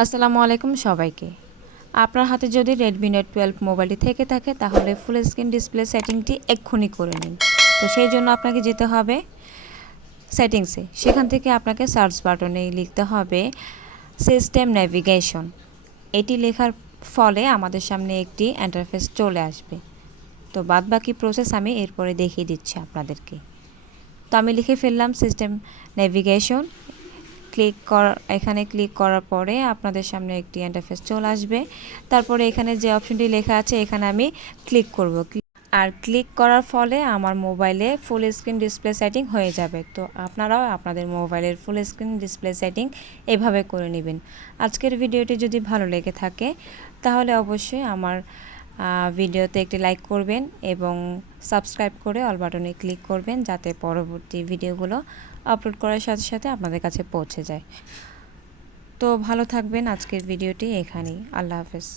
আসসালামু আলাইকুম সবাইকে। আপনার হাতে যদি Redmi Note 12 মোবাইলটি থেকে থাকে তাহলে ফুল স্ক্রিন ডিসপ্লে সেটিংটি এক্ষুনি করে নিন। তো সেই জন্য আপনাকে যেতে হবে সেটিংসে। সেখান থেকে আপনাকে সার্চ বাটনে লিখতে হবে সিস্টেম নেভিগেশন। এটি লেখার ফলে আমাদের সামনে একটি ইন্টারফেস চলে আসবে। তো বাদবাকি প্রসেস আমি এরপরে দেখিয়ে দিচ্ছি আপনাদেরকে। তো আমি লিখে ফেললাম সিস্টেম নেভিগেশন। এখানে ক্লিক করার পরে আপনাদের সামনে একটি ইন্টারফেস চলে আসবে। তারপরে এখানে যে অপশনটি লেখা আছে এখানে আমি ক্লিক করব। আর ক্লিক করার ফলে আমার মোবাইলে ফুল স্ক্রিন ডিসপ্লে সেটিং হয়ে যাবে। তো আপনারাও আপনাদের মোবাইলের ফুল স্ক্রিন ডিসপ্লে সেটিং এভাবে করে নেবেন। আজকের ভিডিওটি যদি ভালো লেগে থাকে তাহলে অবশ্যই আমার ভিডিওতে একটি লাইক করবেন এবং সাবস্ক্রাইব করে অল বাটনে ক্লিক করবেন যাতে পরবর্তী ভিডিওগুলো আপলোড করার সাথে সাথে আপনাদের কাছে পৌঁছে যায়। তো ভালো থাকবেন। আজকের ভিডিওটি এখানেই। আল্লাহ হাফেজ।